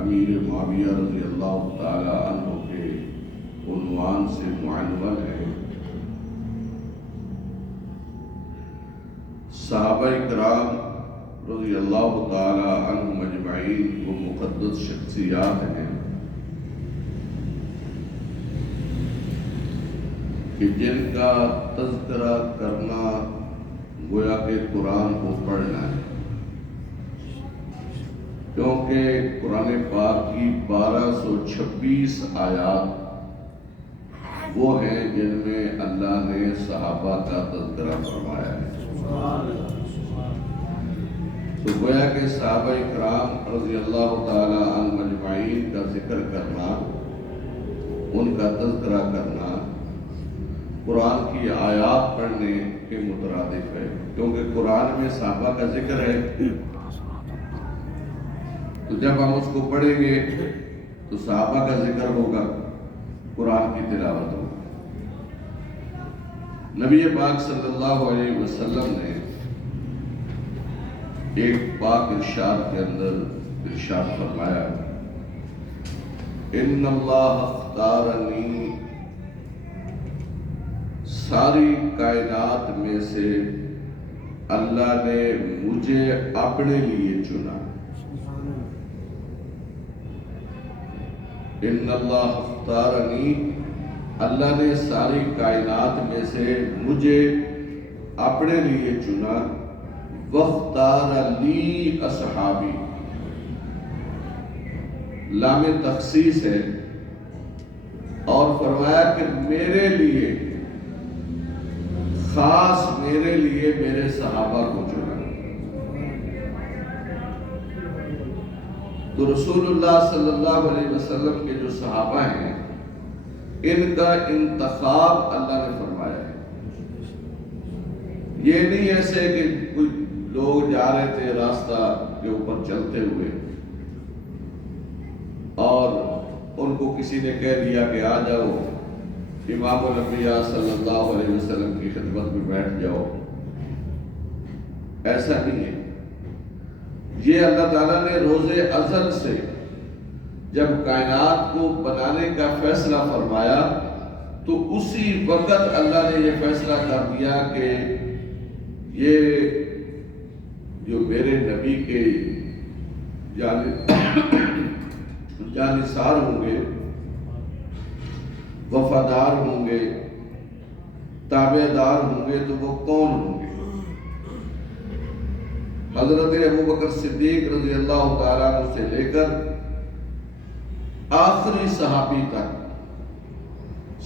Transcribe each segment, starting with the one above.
امیر معاویہ رضی اللہ تعالی عنہ کے عنوان سے معنون ہے۔ صحابہ کرام رضی اللہ تعالی عنہم اجمعین وہ مقدس شخصیات ہیں کہ جن کا تذکرہ کرنا گویا کہ قرآن کو پڑھنا ہے، کیونکہ قرآن پاک کی 1226 آیات وہ ہیں جن میں اللہ نے صحابہ کا تذکرہ فرمایا ہے۔ تو گویا کہ صحابہ کرام رضی اللہ تعالی عنہم اجمعین کا ذکر کرنا، ان کا تذکرہ کرنا قرآن کی آیات پڑھنے کے مترادف ہے، کیونکہ قرآن میں صحابہ کا ذکر ہے۔ تو جب ہم اس کو پڑھیں گے تو صحابہ کا ذکر ہوگا، قرآن کی تلاوت ہوگی۔ نبی پاک صلی اللہ علیہ وسلم نے ایک پاک ارشاد کے اندر ارشاد فرمایا، ان اللہ اختارنی، ساری کائنات میں سے اللہ نے مجھے اپنے لیے چنا۔ ان اللہ اختارنی، اللہ نے ساری کائنات میں سے مجھے اپنے لیے چنا۔ واختار لی اصحابی، لام تخصیص ہے، اور فرمایا کہ میرے لیے، خاص میرے لیے میرے صحابہ کو چنا۔ تو رسول اللہ صلی اللہ علیہ وسلم کے جو صحابہ ہیں، ان کا انتخاب اللہ نے فرمایا ہے۔ یہ نہیں ایسے کہ کوئی لوگ جا رہے تھے راستہ کے اوپر چلتے ہوئے اور ان کو کسی نے کہہ دیا کہ آ جاؤ امام الانبیاء صلی اللہ علیہ وسلم کی خدمت میں بیٹھ جاؤ، ایسا نہیں ہے۔ یہ اللہ تعالیٰ نے روز ازل سے جب کائنات کو بنانے کا فیصلہ فرمایا تو اسی وقت اللہ نے یہ فیصلہ کر دیا کہ یہ جو میرے نبی کے جانثار ہوں گے، وفادار ہوں گے، تابعدار ہوں گے، تو وہ کون ہوں گے؟ حضرت ابوبکر صدیق رضی اللہ تعالیٰ عنہ سے لے کر آخری صحابی تک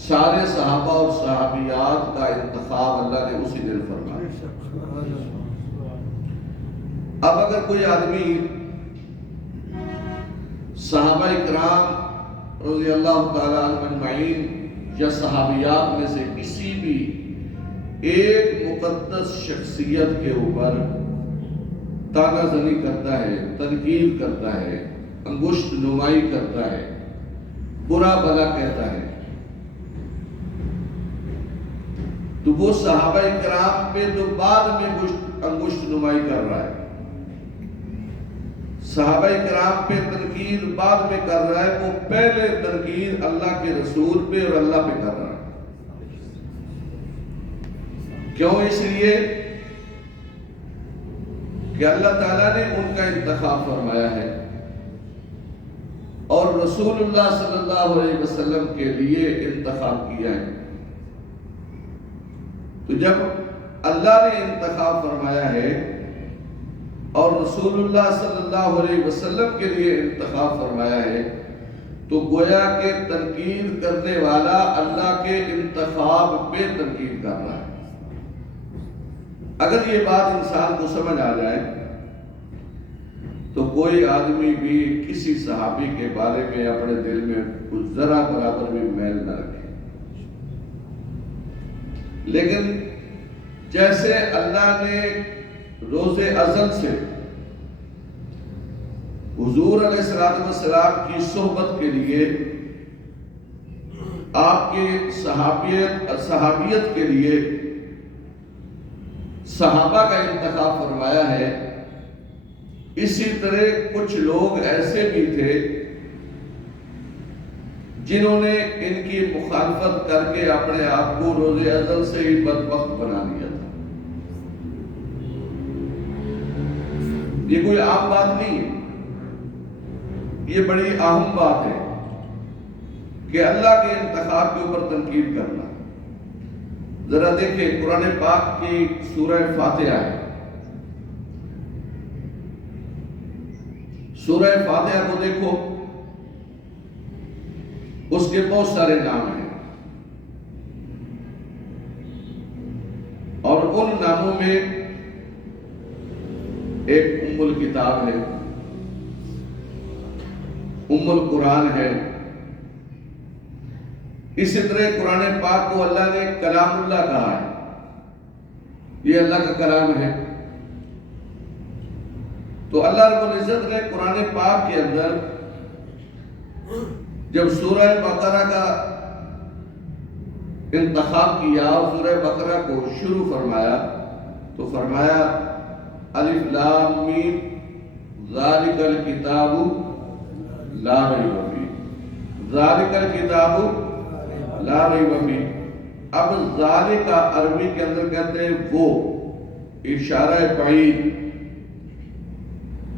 سارے صحابہ اور صحابیات کا انتخاب اللہ نے اسی دن فرمایا۔ اب اگر کوئی آدمی صحابہ کرام رضی اللہ تعالیٰ عنہ اجمعین یا صحابیات میں سے کسی بھی ایک مقدس شخصیت کے اوپر تانا زنی کرتا ہے، تنقید کرتا ہے، انگشت نمائی کرتا ہے، برا بھلا کہتا ہے، تو وہ صحابہ کرام پہ تو بعد میں انگشت نمائی کر رہا ہے، صحابہ کرام پہ تنقید بعد میں کر رہا ہے، وہ پہلے تنقید اللہ کے رسول پہ اور اللہ پہ کر رہا ہے۔ کیوں؟ اس لیے کہ اللہ تعالیٰ نے ان کا انتخاب فرمایا ہے اور رسول اللہ صلی اللہ علیہ وسلم کے لیے انتخاب کیا ہے۔ تو جب اللہ نے انتخاب فرمایا ہے اور رسول اللہ صلی اللہ علیہ وسلم کے لیے انتخاب فرمایا ہے تو گویا کہ تنقید کرنے والا اللہ کے انتخاب پہ تنقید کر رہا ہے۔ اگر یہ بات انسان کو سمجھ آ جائے تو کوئی آدمی بھی کسی صحابی کے بارے میں اپنے دل میں کچھ ذرا برابر بھی میل نہ رکھے۔ لیکن جیسے اللہ نے روز ازل سے حضور علیہ السلام کی صحبت کے لیے، آپ کے صحابیت کے لیے صحابہ کا انتخاب فرمایا ہے، اسی طرح کچھ لوگ ایسے بھی تھے جنہوں نے ان کی مخالفت کر کے اپنے آپ کو روز ازل سے ہی بدبخت بنا لیا تھا۔ یہ کوئی عام بات نہیں ہے، یہ بڑی اہم بات ہے کہ اللہ کے انتخاب کے اوپر تنقید کرنا۔ ذرا دیکھیں قرآن پاک کی سورہ فاتحہ ہے، سورہ فاتحہ کو دیکھو، اس کے بہت سارے نام ہیں، اور ان ناموں میں ایک ام الکتاب ہے، ام القرآن ہے۔ اسی طرح قرآن پاک کو اللہ نے کلام اللہ کہا ہے، یہ اللہ کا کلام ہے۔ تو اللہ رب العزت نے قرآن پاک کے اندر جب سورہ بقرہ کا انتخاب کیا اور سورہ بقرہ کو شروع فرمایا تو فرمایا الف لام میم ذالک الکتاب لا ریب فیہ، ذالک الکتاب لا ریب فیہ۔ اب ذالک عربی کے اندر کہتے ہیں وہ، اشارہ بعید،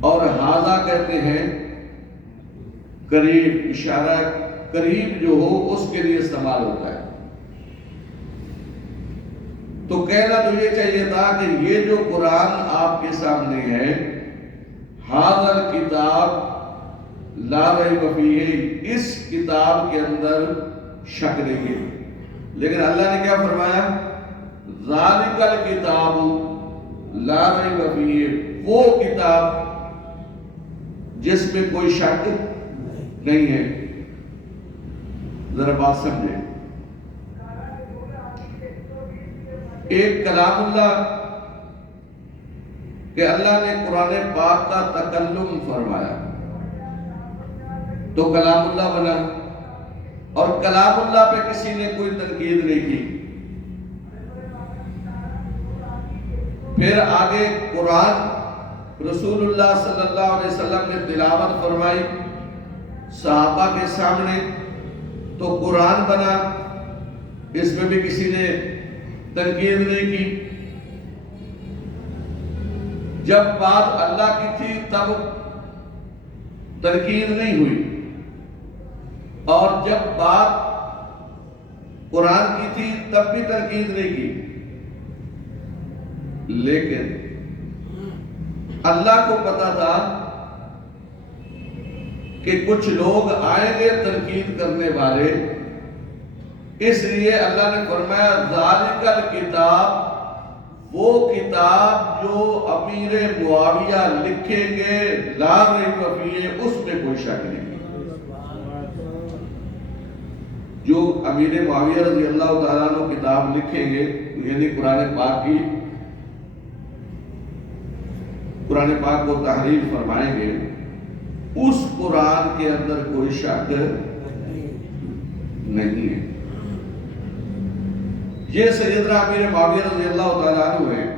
اور ہاذا کہتے ہیں قریب، اشارہ قریب جو ہو اس کے لیے استعمال ہوتا ہے۔ تو کہنا تو یہ چاہیے تھا کہ یہ جو قرآن آپ کے سامنے ہے، ھذا الکتاب لا ریب فیہ، اس کتاب کے اندر شک نہیں ہے، لیکن اللہ نے کیا فرمایا؟ ذالک الکتاب لا ریب فیہ، وہ کتاب جس میں کوئی شک نہیں ہے۔ ذرا بات سمجھیں، ایک کلام اللہ کہ اللہ نے قرآن پاک کا تکلم فرمایا تو کلام اللہ بنا، اور کلام اللہ پہ کسی نے کوئی تنقید نہیں کی۔ پھر آگے قرآن رسول اللہ صلی اللہ علیہ وسلم نے تلاوت فرمائی صحابہ کے سامنے تو قرآن بنا، اس میں بھی کسی نے تنقید نہیں کی۔ جب بات اللہ کی تھی تب تنقید نہیں ہوئی، اور جب بات قرآن کی تھی تب بھی تنقید نہیں کی، لیکن اللہ کو پتا تھا کہ کچھ لوگ آئیں گے تنقید کرنے والے، اس لیے اللہ نے فرمایا ذالک الکتاب، وہ کتاب جو امیر معاویہ لکھیں گے لا ریب فیہ، اس میں کوئی شک نہیں۔ جو امیر معاویہ رضی اللہ تعالیٰ عنہ کتاب لکھیں گے، یعنی قرآن پاک کی، قرآن پاک کو تحریف فرمائیں گے، اس قرآن کے اندر کوئی شک نہیں ہے۔ یہ سیدنا امیر معاویہ رضی اللہ تعالیٰ عنہ ہیں،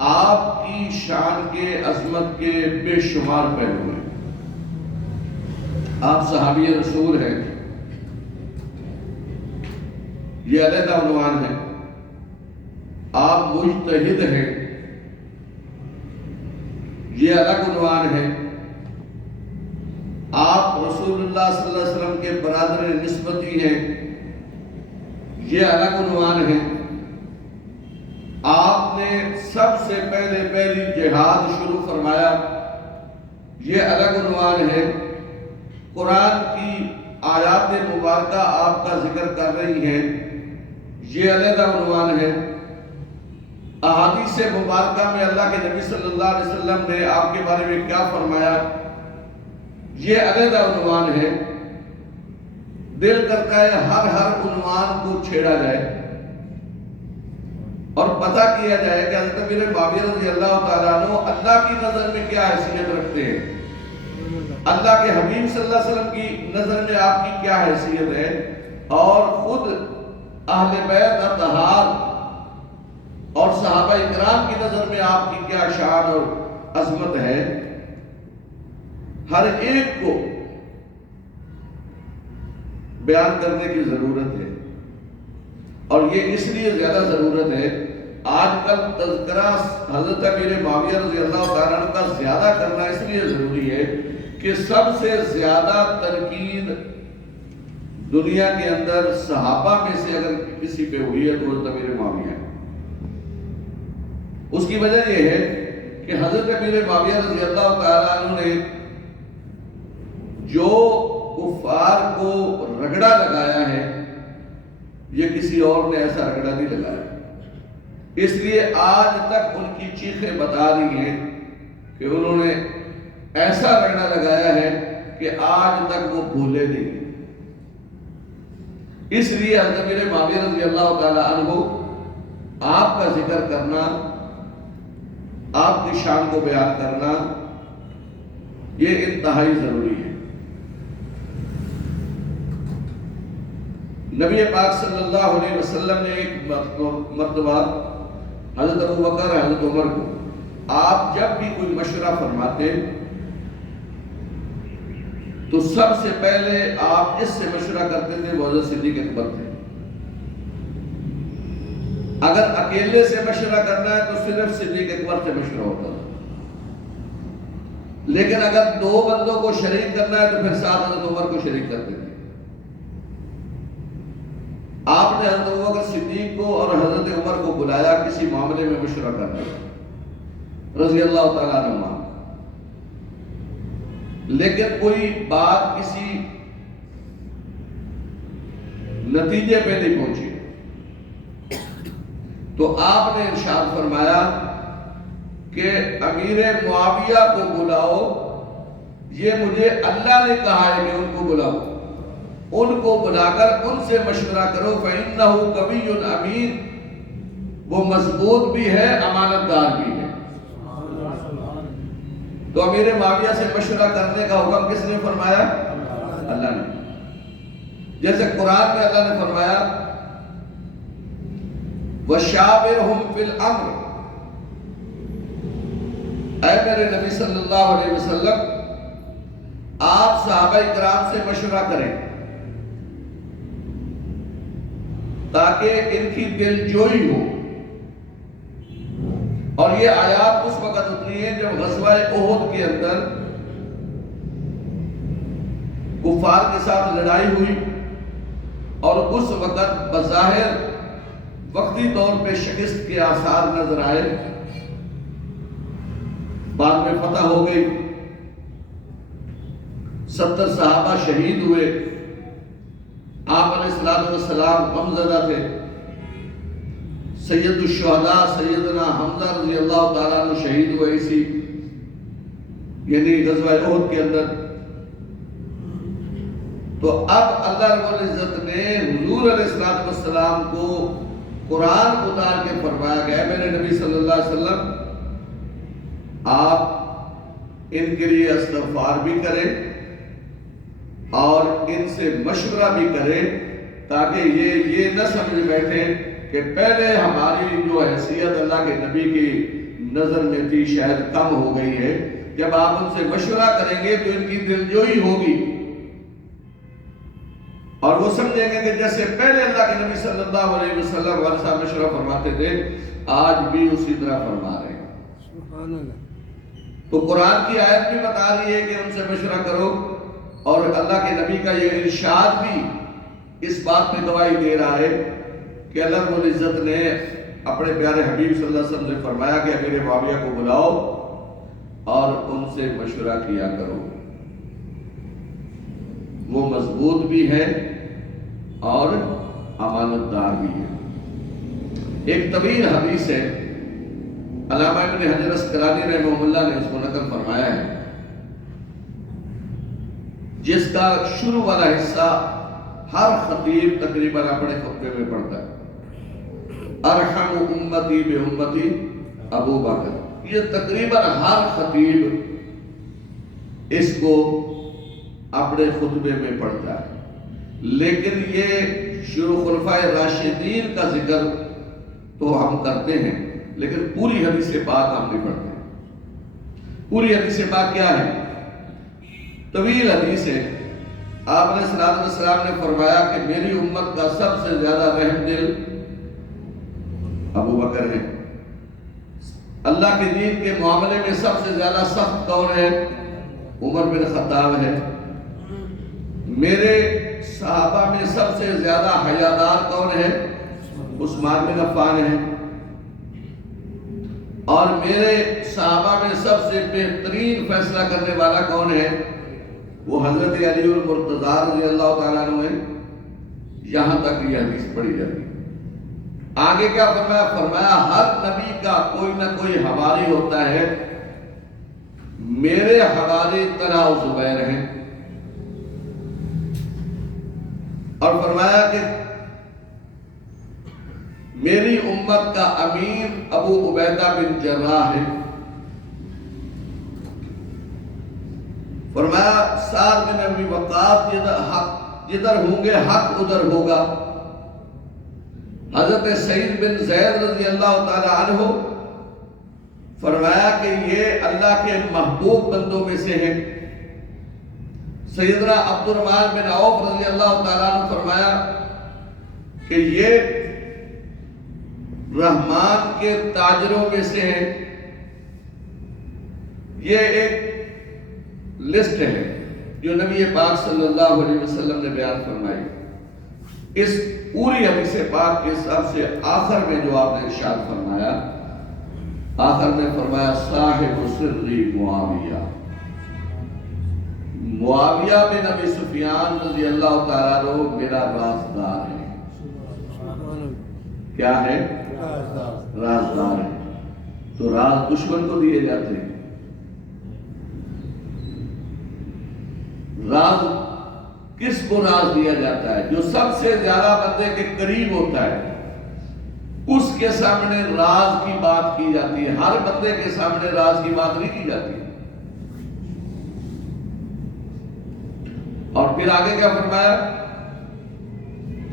آپ کی شان کے عظمت کے بے شمار پہلو ہیں۔ آپ صحابی رسول ہیں، یہ علیحدہ عنوان ہے۔ آپ مجتہد ہیں، یہ الگ عنوان ہے۔ آپ رسول اللہ صلی اللہ علیہ وسلم کے برادر نسبتی ہیں، یہ الگ عنوان ہے۔ آپ نے سب سے پہلی جہاد شروع فرمایا، یہ الگ عنوان ہے۔ قرآن کی آیات مبارکہ آپ کا ذکر کر رہی ہیں، یہ علیحدہ عنوان ہے۔ احادیث مبارکہ میں اللہ کے نبی صلی اللہ علیہ وسلم نے آپ کے بارے میں کیا فرمایا، یہ علیحدہ عنوان ہے۔ دل کرتا ہے ہر عنوان کو چھیڑا جائے اور پتہ کیا جائے کہ حضرت امیر معاویہ رضی اللہ تعالیٰ عنہ اللہ کی نظر میں کیا حیثیت رکھتے ہیں، اللہ کے حبیب صلی اللہ علیہ وسلم کی نظر میں آپ کی کیا حیثیت ہے، اور خود اہل بیت اطہار اور صحابہ اکرام کی نظر میں آپ کی کیا شان اور عظمت ہے۔ ہر ایک کو بیان کرنے کی ضرورت ہے، اور یہ اس لیے زیادہ ضرورت ہے، آج کل تذکرہ حضرت امیر معاویہ رضی اللہ تعالیٰ عنہ کا زیادہ کرنا اس لیے ضروری ہے کہ سب سے زیادہ تنقید دنیا کے اندر صحابہ میں سے اگر کسی پہ ہوئی ہے تو حضرت امیر معاویہ ہے۔ اس کی وجہ یہ ہے کہ حضرت امیر معاویہ رضی اللہ تعالیٰ عنہ نے جو کفار کو رگڑا لگایا ہے، یہ کسی اور نے ایسا رگڑا نہیں لگایا، اس لیے آج تک ان کی چیخیں بتا رہی ہیں کہ انہوں نے ایسا رگڑا لگایا ہے کہ آج تک وہ بھولے نہیں۔ اس لیے حضرت امیر معاویہ رضی اللہ تعالیٰ عنہ آپ کا ذکر کرنا، آپ کی شان کو بیان کرنا، یہ انتہائی ضروری ہے۔ نبی پاک صلی اللہ علیہ وسلم نے ایک مرتبہ حضرت ابوبکر حضرت عمر کو، آپ جب بھی کوئی مشورہ فرماتے تو سب سے پہلے آپ جس سے مشورہ کرتے تھے وہ حضرت صدیق اکبر تھے۔ اگر اکیلے سے مشورہ کرنا ہے تو صرف صدیق اکبر سے مشورہ ہوتا تھا، لیکن اگر دو بندوں کو شریک کرنا ہے تو پھر ساتھ حضرت عمر کو شریک کرتے تھے۔ آپ نے حضرت ابوبکر صدیق کو اور حضرت عمر کو بلایا کسی معاملے میں مشورہ کرنا رضی اللہ تعالیٰ عنہ، لیکن کوئی بات کسی نتیجے پہ نہیں پہنچی تو آپ نے ارشاد فرمایا کہ امیر معاویہ کو بلاؤ، یہ مجھے اللہ نے کہا ہے کہ ان کو بلاؤ، ان کو بلا کر ان سے مشورہ کرو، فَإِنَّهُ قَوِيٌّ أَمِينٌ، وہ مضبوط بھی ہے، امانت دار بھی ہے۔ تو امیر معاویہ سے مشورہ کرنے کا حکم کس نے فرمایا؟ اللہ نے۔ جیسے قرآن میں اللہ نے فرمایا وَشَاوِرْهُمْ فِي الْأَمْرِ، اے میرے نبی صلی اللہ علیہ وسلم آپ صحابہ کرام سے مشورہ کریں تاکہ ان کی دل جوئی ہو۔ اور یہ آیات اس وقت اتری ہیں جب غزوہ احد کے اندر کفار کے ساتھ لڑائی ہوئی، اور اس وقت بظاہر وقتی طور پہ شکست کے آثار نظر آئے، بعد میں فتح ہو گئی، 70 صحابہ شہید ہوئے، آپ علیہ السلام غمزدہ تھے، سید الشہداء سیدنا حمزہ رضی اللہ تعالیٰ عنہ شہید ہوئے اسی یعنی غزوہ احد کے اندر۔ تو اب اللہ رب العزت نے حضور علیہ السلام کو قرآن اتار کے فرمایا گیا، میرے نبی صلی اللہ علیہ وسلم آپ ان کے لیے استغفار بھی کریں اور ان سے مشورہ بھی کریں، تاکہ یہ نہ سمجھ بیٹھے کہ پہلے ہماری جو حیثیت اللہ کے نبی کی نظر میں تھی شاید کم ہو گئی ہے، جب آپ ان سے مشورہ کریں گے تو ان کی دلجوئی ہوگی اور وہ سمجھیں گے کہ جیسے پہلے اللہ کے نبی صلی اللہ علیہ وسلم ورثہ مشورہ فرماتے تھے آج بھی اسی طرح فرما رہے ہیں۔ سبحان اللہ۔ تو قرآن کی آیت بھی بتا رہی ہے کہ ان سے مشورہ کرو، اور اللہ کے نبی کا یہ ارشاد بھی اس بات پہ گواہی دے رہا ہے کہ اللہ رب العزت نے اپنے پیارے حبیب صلی اللہ علیہ وسلم سے فرمایا کہ امیر معاویہ کو بلاؤ اور ان سے مشورہ کیا کرو، وہ مضبوط بھی ہے اور امانت دار بھی ہے۔ ایک طویل حدیث ہے، علامہ ابن حجر اسقلانی رحمہ اللہ نے اس کو نقل فرمایا ہے، جس کا شروع والا حصہ ہر خطیب تقریباً اپنے خطبے میں پڑھتا ہے، ارحم امتی بے امتی ابو بکر۔ یہ تقریباً ہر خطیب اس کو اپنے خطبے میں پڑھتا ہے، لیکن یہ شروع خلفائے راشدین کا ذکر تو ہم کرتے ہیں، لیکن پوری حدیث پاک ہم نہیں پڑھتے۔ پوری حدیث پاک کیا ہے؟ طویل حدیث ہے. آپ نے صلی اللہ علیہ وسلم نے فرمایا کہ میری امت کا سب سے زیادہ رحم دل ابو بکر ہے. اللہ کے دین کے معاملے میں سب سے زیادہ سخت کون ہے؟ عمر بن خطاب ہے. میرے صحابہ میں سب سے زیادہ حیادار کون ہے؟ عثمان بن عفان ہے. اور میرے صحابہ میں سب سے بہترین فیصلہ کرنے والا کون ہے؟ وہ حضرت علی المرتضیٰ رضی اللہ تعالیٰ عنہ ہے. یہاں تک یہ حدیث پڑھی جاتی ہے. آگے کیا فرمایا؟ فرمایا ہر نبی کا کوئی نہ کوئی حواری ہوتا ہے، میرے حواری طلحہ و زبیر ہیں. اور فرمایا کہ میری امت کا امیر ابو عبیدہ بن جراح ہے. فرمایا سعد بن ابی وقاص جدھر ہوں گے حق ادھر ہوگا. حضرت سعید بن زید رضی اللہ تعالی عنہ فرمایا کہ یہ اللہ کے محبوب بندوں میں سے ہیں. سیدنا عبد الرحمن بن عوف رضی اللہ تعالیٰ عنہ فرمایا کہ یہ رحمان کے تاجروں میں سے ہیں. یہ ایک لسٹ ہے جو نبی پاک صلی اللہ علیہ وسلم نے بیان فرمائی. اس پوری حدیث پاک کے سب سے آخر میں جو آپ نے ارشاد فرمایا، آخر میں فرمایا صاحب سری معاویہ. معاویہ بن ابی سفیان رضی اللہ تعالیٰ عنہ میرا رازدار ہے. کیا ہے؟ رازدار ہے. تو راز دشمن کو دیے جاتے ہیں. راز کس کو راز دیا جاتا ہے؟ جو سب سے زیادہ بندے کے قریب ہوتا ہے اس کے سامنے راز کی بات کی جاتی ہے. ہر بندے کے سامنے راز کی بات نہیں کی جاتی. اور پھر آگے کیا فرمایا؟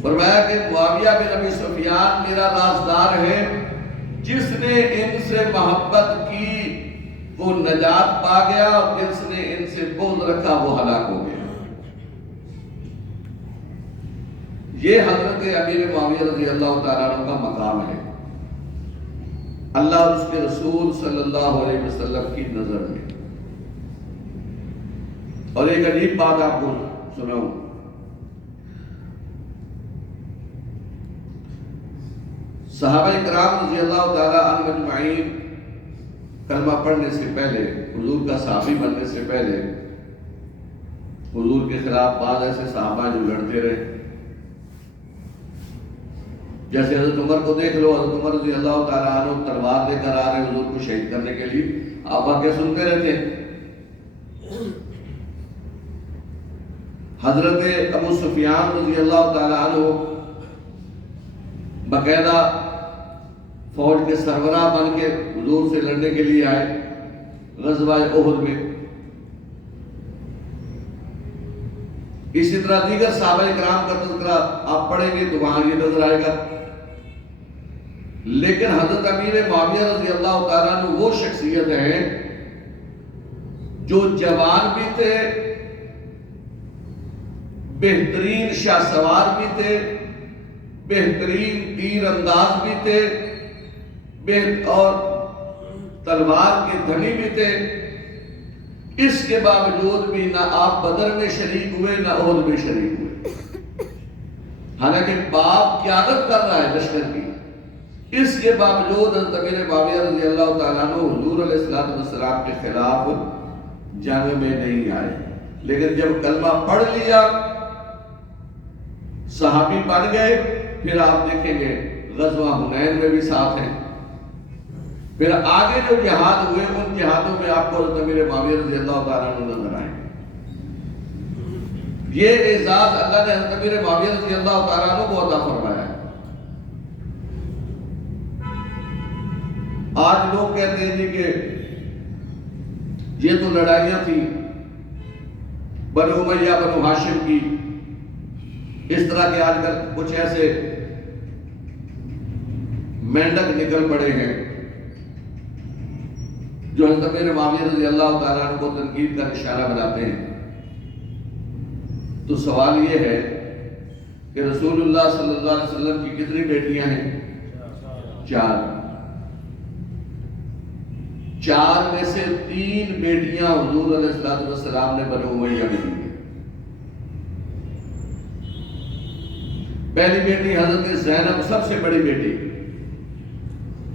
فرمایا کہ معاویہ بن ابی سفیان میرا رازدار ہے، جس نے ان سے محبت کی وہ نجات پا گیا، اور جس نے ان سے بغض رکھا وہ ہلاک ہو گیا. یہ حضرت امیر معاویہ رضی اللہ تعالیٰ عنہ کا مقام ہے اللہ اور اس کے رسول صلی اللہ علیہ وسلم کی نظر میں. اور ایک عجیب بات آپ کو سناؤں. صحابہ کرام رضی اللہ تعالیٰ عنہ اجمعین کلمہ پڑھنے سے پہلے، حضور کا صحابی بننے سے پہلے، حضور کے خلاف بعض ایسے صحابہ جو لڑتے رہے. جیسے حضرت عمر کو دیکھ لو. حضرت عمر رضی اللہ تعالیٰ عنہ تلوار لے کر آ رہے حضور کو شہید کرنے کے لیے. آپ آگے سنتے رہتے ہیں. حضرت ابو سفیان رضی اللہ تعالیٰ عنہ باقاعدہ فوج کے سربراہ بن کے حضور سے لڑنے کے لیے آئے غزوہ احد میں. اسی طرح دیگر صحابہ کرام کا تذکرہ آپ پڑھیں گے تو وہاں یہ نظر آئے گا. لیکن حضرت امیر معاویہ رضی اللہ تعالیٰ عنہ وہ شخصیت ہے جو جوان بھی تھے، بہترین شاہ سوار بھی تھے، بہترین تیر انداز بھی تھے، اور تلوار کے دھنی بھی تھے. اس کے باوجود بھی نہ آپ بدر میں شریک ہوئے نہ احد میں شریک ہوئے. حالانکہ باپ قیادت کر رہا ہے لشکر کی، اس کے باوجود حضرت امیر معاویہ رضی اللہ تعالیٰ عنہ حضور علیہ السلام کے خلاف جنگ میں نہیں آئے. لیکن جب کلمہ پڑھ لیا صحابی بن گئے. پھر آپ دیکھیں گے غزوہ حنین میں بھی ساتھ ہیں. پھر آگے جو جہاد ہوئے ان جہادوں میں آپ کو حضرت امیر معاویہ رضی اللہ تعالیٰ عنہ نظر آئیں. یہ اعزاز اللہ نے حضرت امیر معاویہ رضی اللہ تعالیٰ عنہ کو عطا فرمایا ہے. آج لوگ کہتے ہیں جی کہ یہ تو لڑائیاں تھیں بنو امیہ بنو ہاشم کی. اس طرح کے آج کل کچھ ایسے مینڈک نکل پڑے ہیں جو حضرت امیر معاویہ رضی اللہ تعالیٰ عنہ کو تنقید کا نشانہ بناتے ہیں. تو سوال یہ ہے کہ رسول اللہ صلی اللہ علیہ وسلم کی کتنی بیٹیاں ہیں؟ 4۔ 4 میں سے 3 بیٹیاں حضور علیہ السلام نے بنو امیہ میں دی۔ پہلی بیٹی حضرت زینب، سب سے بڑی بیٹی،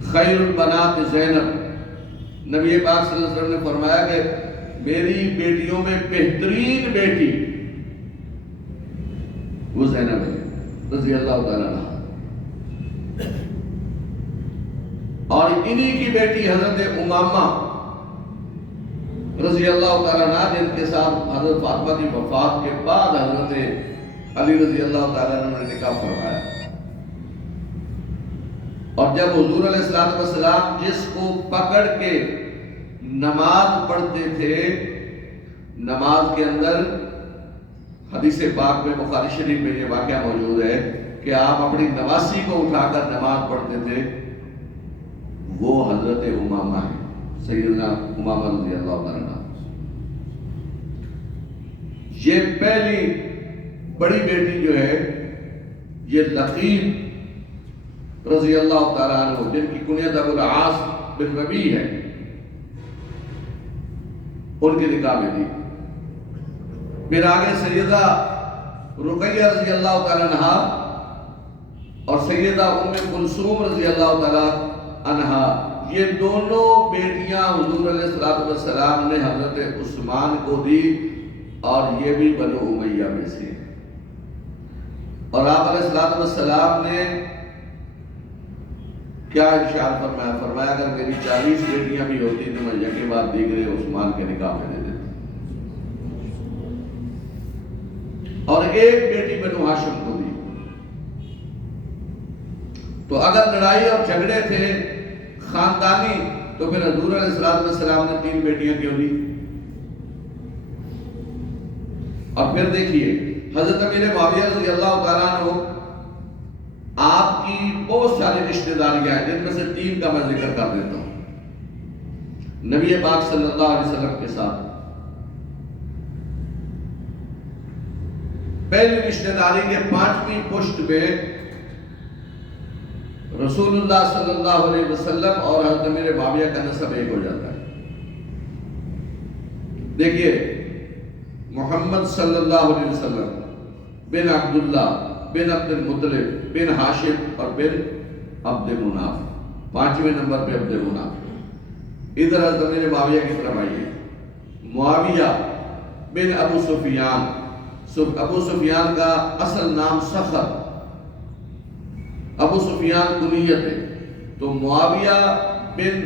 خیر البنات زینب۔ نبی پاک صلی اللہ علیہ وسلم نے فرمایا کہ میری بیٹیوں میں بہترین بیٹی وہ زینب ہے رضی اللہ تعالیٰ عنہ، اور انہی کی بیٹی حضرت امامہ رضی اللہ تعالیٰ عنہ، جن کے ساتھ حضرت فاطمہ کی وفات کے بعد حضرت علی رضی اللہ تعالیٰ عنہ نے نکاح فرمایا۔ اور جب حضور علیہ السلام جس کو پکڑ کے نماز پڑھتے تھے، نماز کے اندر حدیث پاک میں بخاری شریف میں یہ واقعہ موجود ہے کہ آپ اپنی نواسی کو اٹھا کر نماز پڑھتے تھے، وہ حضرت امامہ ہے، سیدنا امامہ رضی اللہ عنہ۔ یہ پہلی بڑی بیٹی جو ہے یہ لقیب رضی اللہ تعالیٰ عنہ، جن کی کنیت ابو العاص بن ربیع ہے، ان کے نکاح میں دی۔ پھر آگے سیدہ رقیہ رضی اللہ تعالیٰ عنہ اور سیدہ ام کلثوم رضی اللہ تعالیٰ عنہ، یہ دونوں بیٹیاں حضور علیہ السلام نے حضرت عثمان کو دی، اور یہ بھی بنو امیہ میں سے۔ اور آپ علیہ السلام نے کیا ارشاد فرمایا؟ فرمایا اگر میری 40 بیٹیاں بھی ہوتی تو میں یکے بعد دیگرے عثمان کے نکاح میں دے دیتا۔ اور ایک بیٹی بنو ہاشم کو دی۔ تو اگر لڑائی اور جھگڑے تھے خاندانی تو پھر حضور علیہ السلام نے 3 بیٹیاں کیوں دی؟ اور پھر دیکھیے حضرت امیر معاویہ رضی اللہ تعالیٰ عنہ، آپ کی بہت ساری رشتہ داریاں ہیں، جن میں سے 3 کا میں ذکر کر دیتا ہوں۔ نبی پاک صلی اللہ علیہ وسلم کے ساتھ پہلی رشتہ داری کے 5ویں پشت پہ رسول اللہ صلی اللہ علیہ وسلم اور حضرت امیر معاویہ کا نسب ایک ہو جاتا ہے۔ دیکھیے محمد صلی اللہ علیہ وسلم بن عبداللہ بن عبد المطلب بن ہاشم اور بن عبد مناف، 5ویں نمبر پہ عبد مناف۔ ادھر حضرت امیر معاویہ کی طرف آئیے، معاویہ بن ابو سفیان۔ ابو سفیان کا اصل نام صخر، ابو سفیان کنیت ہے، تو معاویہ بن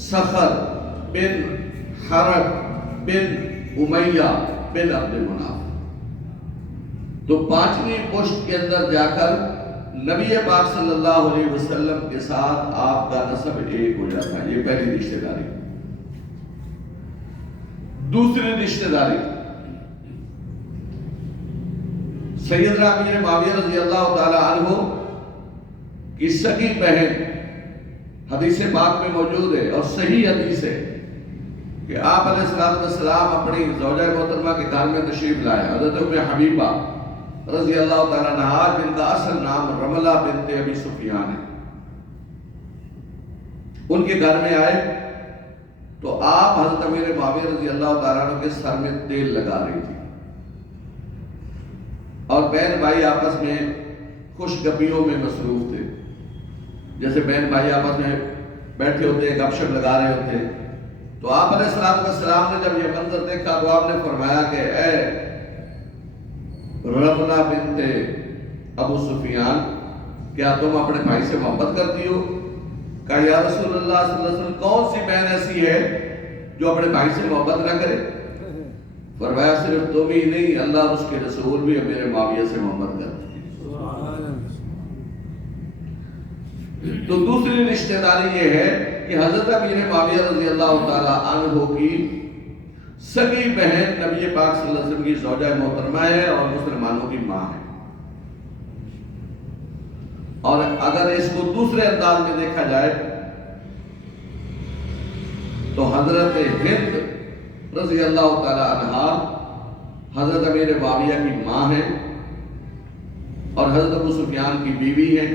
صخر بن حرب بن امیہ بن عبد مناف۔ تو 5ویں پشت کے اندر جا کر نبی پاک صلی اللہ علیہ وسلم کے ساتھ آپ کا نسب ایک ہو جاتا ہے۔ یہ پہلی رشتہ داری۔ دوسری رشتہ داری سیدنا امیر معاویہ رضی اللہ تعالی عنہ کی سگی بہن، حدیث پاک میں موجود ہے اور صحیح حدیث ہے کہ آپ علیہ السلام اپنی زوجہ محترمہ کے گھر میں تشریف لائے، حضرت ام حبیبہ رضی اللہ تعالیٰ عنہ، جن کا اصل نام رملہ بنت ابی سفیان ہے۔ ان کے گھر میں آئے تو آپ حضرت امیر معاویہ رضی اللہ تعالیٰ عنہ کے سر میں تیل لگا رہی تھی، اور بہن بھائی آپس میں خوش گپیوں میں مصروف تھے۔ جیسے بہن بھائی آپس میں بیٹھے ہوتے، گپ شپ لگا رہے ہوتے، تو آپ علیہ السلام نے جب یہ منظر دیکھا تو آپ نے فرمایا کہ اے رملہ بنت ابو سفیان، کیا تم اپنے بھائی سے محبت کرتی ہو؟ کہا یا رسول اللہ صلی اللہ علیہ وسلم، کون سی بہن ایسی ہے جو اپنے بھائی سے محبت نہ کرے؟ فرمایا صرف تم ہی نہیں، اللہ اور اس کے رسول بھی میرے معاویہ سے محبت کرتے ہیں۔ تو دوسری رشتہ داری یہ ہے کہ حضرت امیر معاویہ رضی اللہ تعالی عنہ کی سگی بہن نبی پاک صلی اللہ علیہ وسلم کی زوجہ محترمہ ہے اور مسلمانوں کی ماں ہے۔ اور اگر اس کو دوسرے انداز میں دیکھا جائے تو حضرت ہند رضی اللہ تعالی عنہ حضرت امیر معاویہ کی ماں ہیں اور حضرت ابو سفیان کی بیوی ہیں،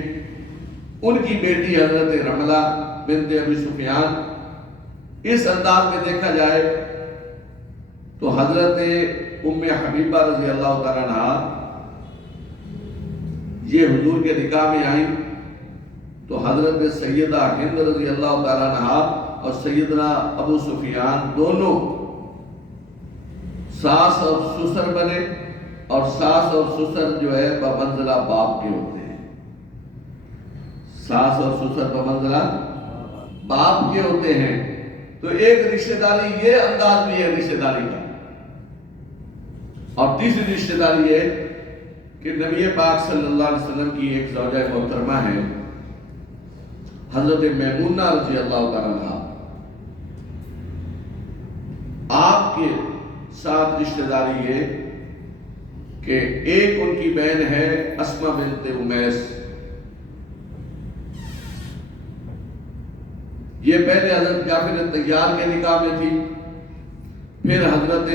ان کی بیٹی حضرت رملہ بنت ابی سفیان۔ اس انداز میں دیکھا جائے تو حضرت ام حبیبہ رضی اللہ تعالیٰ عنہ یہ حضور کے نکاح میں آئیں تو حضرت سیدہ ہند رضی اللہ تعالیٰ عنہ اور سیدنا ابو سفیان دونوں ساس اور سسر بنے، اور ساس اور سسر جو ہے بمنزلہ باپ کے ہوتے ہیں، ساس اور سسر بمنزلہ باپ کے ہوتے ہیں۔ تو ایک رشتہ داری یہ انداز بھی ہے رشتہ داری کا، اور تیسری رشتہ داری یہ کہ نبی پاک صلی اللہ علیہ وسلم کی ایک زوجہ محترمہ ہے حضرت میمونہ رضی اللہ تعالیٰ عنہ، آپ کے ساتھ رشتہ داری یہ کہ ایک ان کی بہن ہے اسماء بنت امیس، یہ پہلے حضرت جعفر طیار کے نکاح میں تھی، پھر حضرت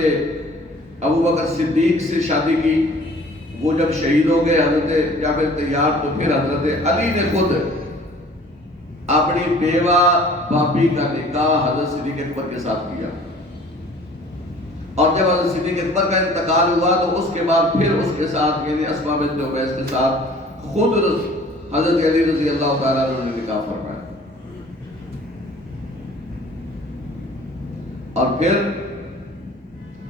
ابو بکر صدیق سے شادی کی، وہ جب شہید ہو گئے حضرت جعفر طیار تو پھر حضرت علی نے خود اپنی بیوہ بھابی کا نکاح حضرت صدیق اکبر کے ساتھ کیا، اور جب حضرت صدیق اکبر کا انتقال ہوا تو اس کے بعد پھر اس کے ساتھ یعنی اسماء بنت امیس کے ساتھ خود حضرت علی رضی اللہ تعالیٰ عنہ نے نکاح فرمایا، اور پھر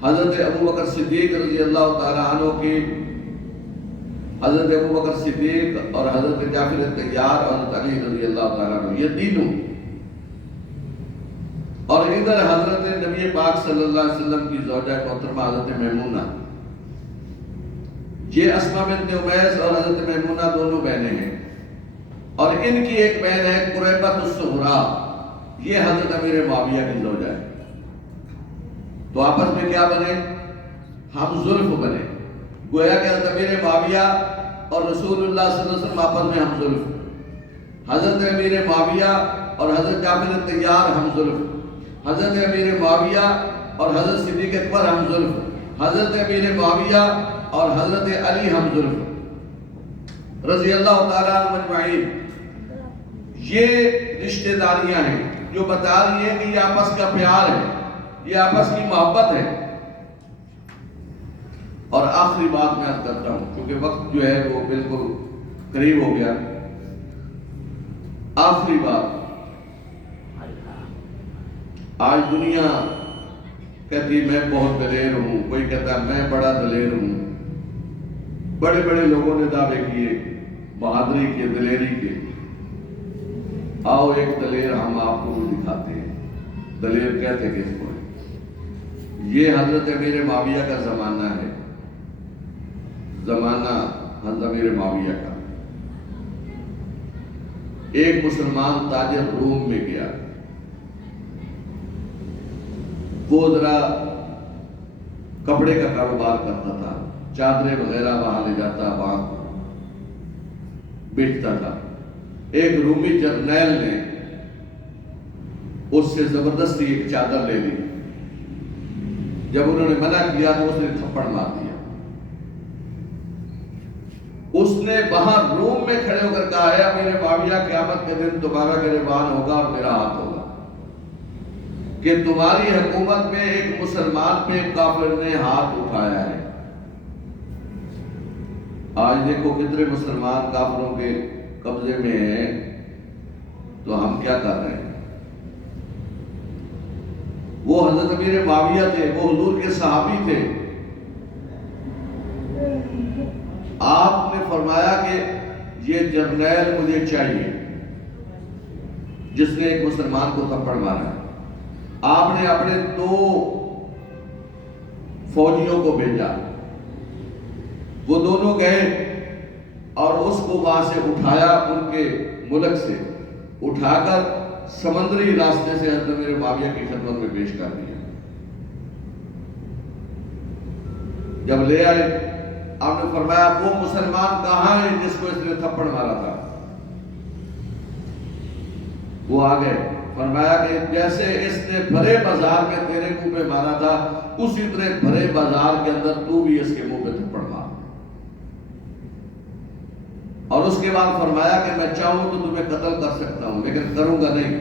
حضرت ابو بکر صدیق رضی اللہ تعالیٰ عنہ کی حضرت ابو بکر صدیق اور حضرت جعفر طیار اور حضرت علی رضی اللہ تعالیٰ عنہ یہ تینوں، اور ادھر حضرت نبی پاک صلی اللہ علیہ وسلم کی زوجہ محترمہ حضرت میمونہ، یہ اسماء بنت امیس اور حضرت میمونہ دونوں بہنیں ہیں، اور ان کی ایک بہن ہے قریبۃ الصغریٰ، یہ حضرت امیر معاویہ کی زوجہ ہے۔ تو آپس میں کیا بنے؟ ہم زلف بنے، گویا کہ حضرت امیر معاویہ اور رسول اللہ صلی اللہ علیہ وسلم آپس میں ہم زلف، حضرت امیر معاویہ اور حضرت جعفر طیار ہم زلف، حضرت امیر معاویہ اور حضرت صدیق اکبر ہم زلف، حضرت امیر معاویہ اور حضرت علی ہم زلف رضی اللہ تعالیٰ عنہ اجمعین۔ یہ رشتہ داریاں ہیں جو بتا رہی ہیں کہ یہ آپس کا پیار ہے، یہ آپس کی محبت ہے۔ اور آخری بات میں عرض کرتا ہوں کیونکہ وقت جو ہے وہ بالکل قریب ہو گیا، آخری بات، آج دنیا کہتی میں بہت دلیر ہوں، کوئی کہتا ہے میں بڑا دلیر ہوں، بڑے بڑے لوگوں نے دعوے کیے بہادری کے، دلیری کے، آؤ ایک دلیر ہم آپ کو دکھاتے ہیں۔ دلیر کہتے کس کو؟ یہ حضرت امیر معاویہ کا زمانہ ہے، زمانہ حضرت امیر معاویہ کا۔ ایک مسلمان تاجر روم میں گیا، وہ ذرا کپڑے کا کاروبار کرتا تھا، چادریں وغیرہ وہاں لے جاتا، وہاں بیچتا تھا۔ ایک رومی جرنیل نے اس سے زبردستی ایک چادر لے لی، جب انہوں نے منع کیا تو اس نے تھپڑ مار دیا۔ اس نے وہاں روم میں کھڑے ہو کر کہا ہے امیر معاویہ قیامت کے دن تمہارا گریبان ہوگا اور میرا ہاتھ ہوگا کہ تمہاری حکومت میں ایک مسلمان پہ کافر نے ہاتھ اٹھایا ہے۔ آج دیکھو کتنے مسلمان کافروں کے قبضے میں ہیں، تو ہم کیا کر رہے ہیں؟ وہ حضرت امیر معاویہ تھے، وہ حضور کے صحابی تھے، آپ نے فرمایا کہ یہ جرنیل مجھے چاہیے جس نے ایک مسلمان کو تھپڑ مارا ہے۔ آپ نے اپنے 2 فوجیوں کو بھیجا، وہ دونوں گئے اور اس کو وہاں سے اٹھایا، ان کے ملک سے اٹھا کر سمندری راستے سے حضرت امیر معاویہ کی خدمت میں پیش کر دیا۔ جب لے آئے آپ نے فرمایا وہ مسلمان کہاں ہے جس کو اس نے تھپڑ مارا تھا؟ وہ آ گئے، فرمایا کہ جیسے اس نے بھرے بازار میں تیرے منہ پہ مارا تھا، اسی طرح بھرے بازار کے اندر تو بھی اس کے منہ پہ تھپڑ مار۔ اور اس کے بعد فرمایا کہ میں چاہوں تو تمہیں قتل کر سکتا ہوں لیکن کروں گا نہیں،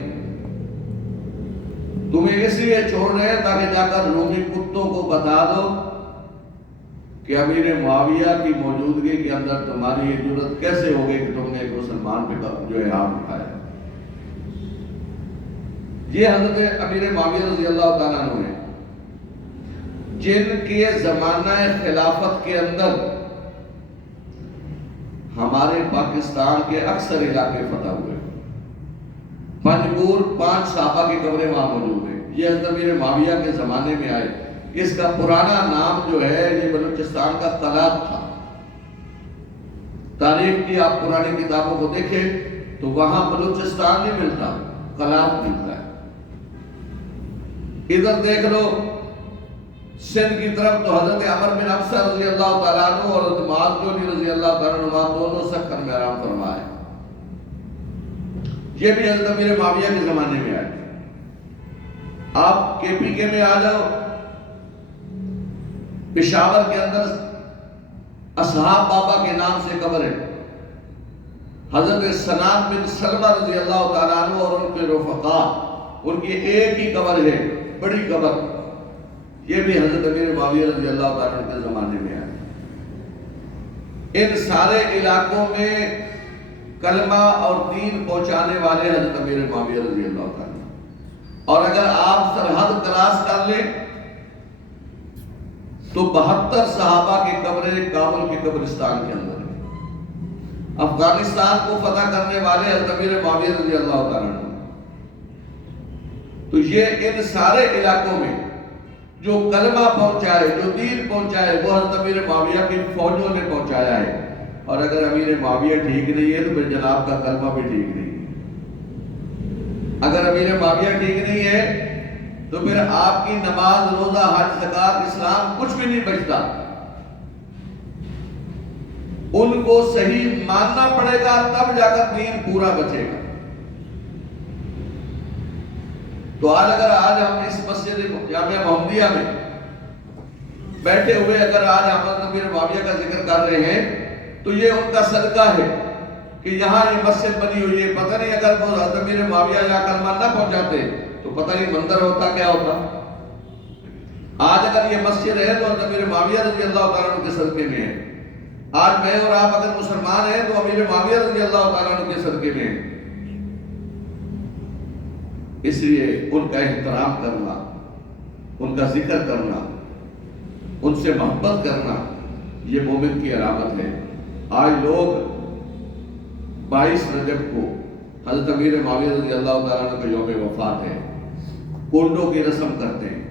تمہیں اس لیے چھوڑ رہے ہیں تاکہ جا کر رومی کتوں کو بتا دو کہ امیر معاویہ کی موجودگی کے اندر تمہاری یہ جرت کیسے ہوگی کہ تم نے ایک مسلمان پہ جو ہے ہاتھ اٹھایا۔ یہ حضرت امیر معاویہ رضی اللہ تعالیٰ عنہ ہیں جن کے زمانہ خلافت کے اندر ہمارے پاکستان کے اکثر علاقے فتح ہوئے۔ پنجگور 5 صحابہ کی قبریں وہاں موجود ہیں، یہ حضرت امیر معاویہ کے زمانے میں آئے۔ اس کا پرانا نام جو ہے یہ بلوچستان کا قلات تھا۔ تاریخ کی آپ پرانی کتابوں کو دیکھیں تو وہاں بلوچستان نہیں ملتا، قلات ملتا ہے۔ ادھر دیکھ لو سندھ کی طرف تو حضرت عمر بن حفصہ رضی اللہ تعالیٰ عنہ اور حضرت معاذ جونی رضی اللہ تعالیٰ عنہ دونوں سکھر میں آرام فرمائے، یہ بھی حضرت امیر معاویہ کے زمانے میں آئے۔ آپ کے پی کے میں آ جاؤ، پشاور کے اندر اصحاب بابا کے نام سے قبر ہے، حضرت سنان بن سلمہ رضی اللہ تعالیٰ عنہ اور ان کے رفقاء، ان کی ایک ہی قبر ہے، بڑی قبر، یہ بھی حضرت امیر معاویہ رضی اللہ تعالیٰ عنہ کے زمانے میں آئے۔ ان سارے علاقوں میں کلمہ اور دین پہنچانے والے حضرت امیر معاویہ رضی اللہ تعالیٰ عنہ۔ اور اگر آپ سرحد کراس کر لیں تو 72 صحابہ کی قبریں کابل کے قبرستان کے اندر ہیں۔ افغانستان کو فتح کرنے والے حضرت امیر معاویہ رضی اللہ تعالیٰ عنہ۔ تو یہ ان سارے علاقوں میں جو کلمہ پہنچائے، جو دین پہنچائے، وہ حضرت امیر معاویہ کی فوجوں نے پہنچایا ہے۔ اور اگر امیر معاویہ ٹھیک نہیں ہے تو پھر جناب کا کلمہ بھی ٹھیک نہیں ہے۔ اگر امیر معاویہ ٹھیک نہیں ہے تو پھر آپ کی نماز، روزہ، حج، زکات، اسلام کچھ بھی نہیں بچتا۔ ان کو صحیح ماننا پڑے گا تب جا کر دین پورا بچے گا۔ تو اگر آج ہم اس مسجد جامعہ محمدیہ میں بیٹھے ہوئے اگر آج حضرت امیر معاویہ کا ذکر کر رہے ہیں تو یہ ان کا صدقہ ہے کہ یہاں یہ مسجد بنی ہوئی ہے۔ پتہ نہیں اگر وہ حضرت امیر معاویہ یہاں کلمہ نہ پہنچاتے تو پتہ نہیں مندر ہوتا کیا ہوتا۔ آج اگر یہ مسجد ہے تو حضرت امیر معاویہ رضی اللہ تعالیٰ عنہ کے صدقے میں ہے۔ آج میں اور آپ اگر مسلمان ہیں تو امیر معاویہ رضی اللہ تعالیٰ عنہ کے صدقے میں ہے۔ اس لیے ان کا احترام کرنا، ان کا ذکر کرنا، ان سے محبت کرنا یہ مومن کی علامت ہے۔ آج لوگ 22 رجب کو حضرت امیر معاویہ رضی اللہ تعالیٰ عنہ کا یوم وفات ہے، کنڈوں کی رسم کرتے ہیں۔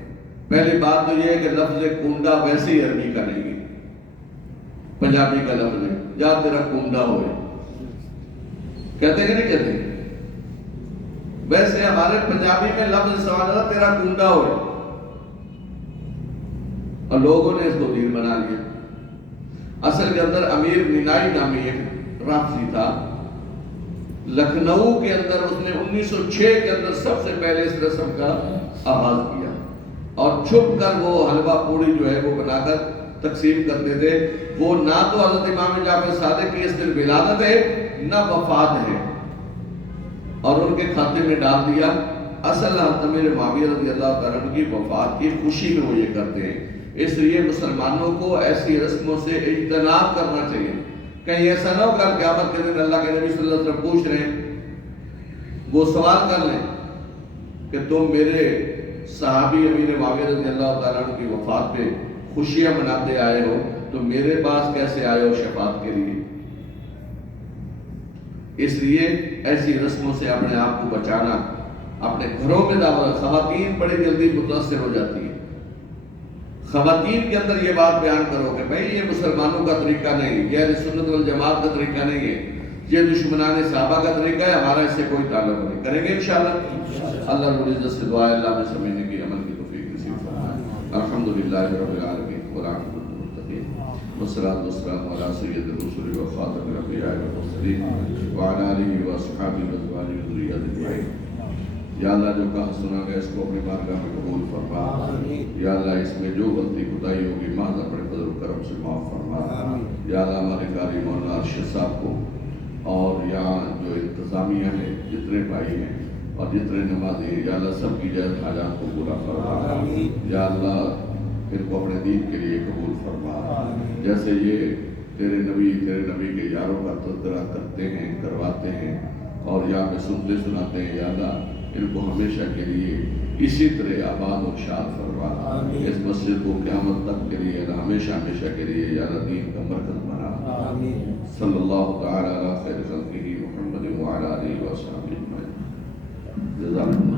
پہلی بات تو یہ ہے کہ لفظ کنڈا ویسے ہی عربی کا نہیں ہے، پنجابی کا لفظ ہے، جا تیرا کنڈا ہوئے، کہتے ہیں کہ نہیں کہتے؟ ویسے ہمارے پنجابی میں لفظ سوال ہے تیرا کنڈا ہوئے، اور لوگوں نے اس کو دین بنا لیا۔ اصل کے اندر امیر نینائی نامی ایک رافضی تھا، لکھنؤ کے اندر اس نے 1906 کے اندر سب سے پہلے اس رسم کا آغاز کیا، اور چھپ کر وہ حلوہ پوڑی جو ہے وہ بنا کر تقسیم کرتے تھے۔ وہ نہ تو حضرت امام جعفر صادق کی اس دن ولادت ہے نہ وفات ہے، اور ان کے کھاتے میں ڈال دیا۔ اصل حضرت امیر معاویہ رضی اللہ تعالیٰ عنہ کی وفات کی خوشی میں وہ یہ کرتے ہیں۔ اس لیے مسلمانوں کو ایسی رسموں سے اجتناب کرنا چاہیے۔ کہیں ایسا نہ ہو کل قیامت کے دن اللہ کے نبی صلی اللہ علیہ وسلم پوچھ رہے ہیں، وہ سوال کر لیں کہ تم میرے صحابی امیر معاویہ رضی اللہ تعالیٰ عنہ کی وفات پہ خوشیاں مناتے آئے ہو تو میرے پاس کیسے آئے ہو شفاعت کے لیے؟ اس لیے ایسی رسموں سے اپنے آپ کو بچانا، اپنے گھروں میں دعوت۔ خواتین بڑی جلدی متاثر ہو جاتی ہیں، خواتین کے اندر یہ بات بیان کرو کہ بھئی یہ مسلمانوں کا طریقہ نہیں، یہ اہل سنت والجماعت کا طریقہ نہیں ہے، یہ دشمنان صحابہ کا طریقہ ہے، ہمارا اس سے کوئی تعلق نہیں۔ کریں گے انشاءاللہ۔ اللہ رب العزت سے دعا ہے اللہ میں سمجھنے کی عمل کی توفیق نصیب فرمائے۔ الحمدللہ رب العالمین والعاقبۃ للمتقین والصلاۃ والسلام علی سید الرسل وخاتم الانبیاء والمرسلین وعلی آلہ واصحابہ وازواجہ وذریۃہ اجمعین۔ یا اللہ جو کہا سنا گیا اس کو اپنی بارگاہ میں قبول فرما، یا اللہ اس میں جو غلطی خدائی ہوگی محض اپنے فضل و کرم سے معاف فرما، یا اللہ ہمارے قاری مولانا ارشد صاحب کو اور یہاں جو انتظامیہ ہے جتنے بھائی ہیں اور جتنے نمازی ہیں، یا اللہ سب کی جائز حاجات کو پورا فرما، یا اللہ ان کو اپنے دین کے لیے قبول فرما، جیسے یہ تیرے نبی کے یاروں کا تذکرہ کرتے ہیں، کرواتے ہیں اور یہاں پہ سنتے سناتے ہیں، یا اللہ ان کو ہمیشہ کے لیے اسی طرح آباد و شاد فرما، اس مسجد کو قیامت تک کے لیے ہمیشہ کے لیے یا اللہ دین کا مرکز بنا، صلی اللہ تعالی علی خیر خلقہ محمد وعلی آلہ وصحبہ اجمعین، جزاک اللہ۔